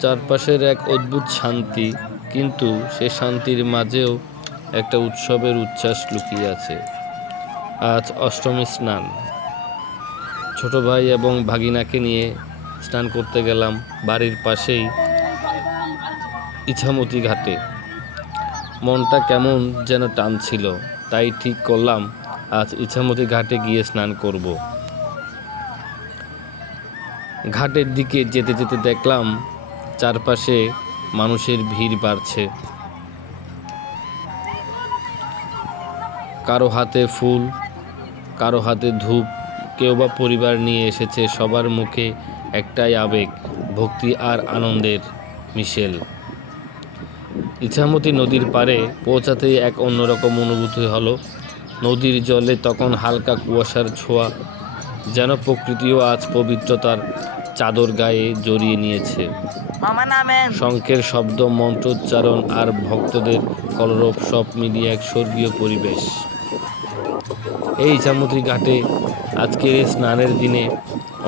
চারপাশের এক অদ্ভুত শান্তি, কিন্তু সে শান্তির মাঝেও একটা উৎসবের উচ্ছ্বাস লুকিয়ে আছে। আজ অষ্টমী স্নান। ছোট ভাই এবং ভাগিনাকে নিয়ে স্নান করতে গেলাম বাড়ির পাশেই ইছামতি ঘাটে। মনটা কেমন যেন টানছিল, তাই ঠিক করলাম আজ ইছামতি ঘাটে গিয়ে স্নান করব। ঘাটের দিকে যেতে যেতে দেখলাম চারপাশে মানুষের ভিড় বাড়ছে। কারো হাতে ফুল, কারো হাতে ধূপ, কেউ বা পরিবার নিয়ে এসেছে। সবার মুখে একটাই আবেগ, ভক্তি আর আনন্দের মিশেল। ইছামতি নদীর পাড়ে পৌঁছাতেই এক অন্যরকম অনুভূতি হলো। নদীর জলে তখন হালকা কুয়াশার ছোঁয়া, যেন প্রকৃতিও আজ পবিত্রতার চাদর গায়ে জড়িয়ে নিয়েছে। শঙ্খের শব্দ, মন্ত্রোচ্চারণ আর ভক্তদের কলরব সব মিলিয়ে এক স্বর্গীয় পরিবেশ। এই ইছামতি ঘাটে আজকের এই স্নানের দিনে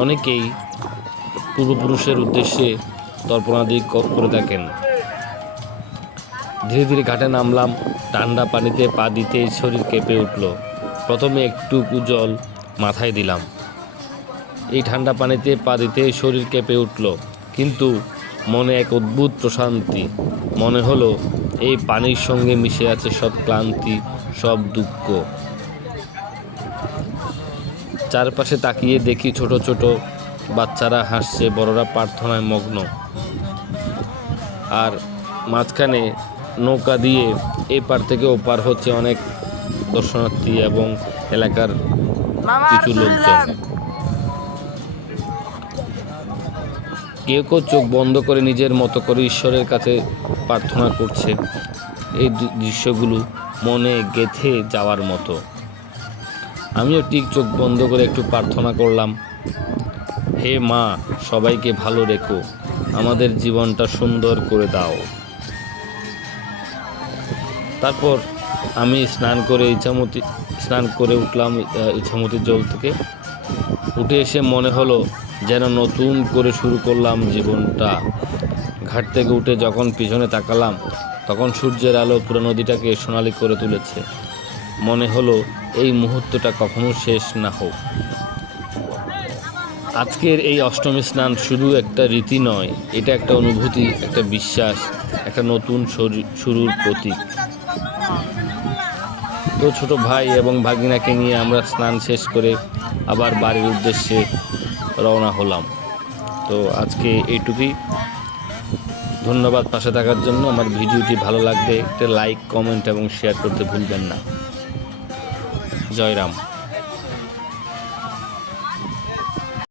অনেকেই পূর্বপুরুষের উদ্দেশ্যে তর্পণাদি করে থাকেন। ধীরে ধীরে ঘাটে নামলাম। ঠান্ডা পানিতে পা দিতেই শরীর কেঁপে উঠল। প্রথমে একটুকু জল মাথায় দিলাম। এই ঠান্ডা পানিতে পা দিতেই শরীর কেঁপে উঠল, কিন্তু মনে এক অদ্ভুত প্রশান্তি। মনে হলো এই পানির সঙ্গে মিশে আছে সব ক্লান্তি, সব দুঃখ। চারপাশে তাকিয়ে দেখি ছোট ছোট বাচ্চারা হাসছে, বড়রা প্রার্থনায় মগ্ন। আর মাঝখানে নৌকা দিয়ে এপার থেকে ওপার হচ্ছে অনেক দর্শনার্থী এবং এলাকার কিছু লোকজন। কেউ কেউ চোখ বন্ধ করে নিজের মতো করে ঈশ্বরের কাছে প্রার্থনা করছে। এই দৃশ্যগুলো মনে গেঁথে যাওয়ার মতো। আমিও ঠিক চোখ বন্ধ করে একটু প্রার্থনা করলাম, হে মা, সবাইকে ভালো রেখো, আমাদের জীবনটা সুন্দর করে দাও। তারপর আমি স্নান করে উঠলাম ইছামতির জল থেকে। উঠে এসে মনে হলো যেন নতুন করে শুরু করলাম জীবনটা। ঘাট থেকে উঠে যখন পিছনে তাকালাম, তখন সূর্যের আলো পুরো নদীটাকে সোনালি করে তুলেছে। মনে হলো এই মুহূর্তটা কখনো শেষ না হোক। আজকের এই অষ্টমী স্নান শুধু একটা রীতি নয়, এটা একটা অনুভূতি, একটা বিশ্বাস, একটা নতুন শুরুর প্রতীক। তো ছোট ভাই এবং ভাগিনাকে নিয়ে আমরা স্নান শেষ করে আবার বাড়ির উদ্দেশ্যে রওনা হলাম। তো আজকে এইটুকুই। ধন্যবাদ পাশে থাকার জন্য। আমার ভিডিওটি ভালো লাগলে একটা লাইক, কমেন্ট এবং শেয়ার করতে ভুলবেন না। জয় রাম।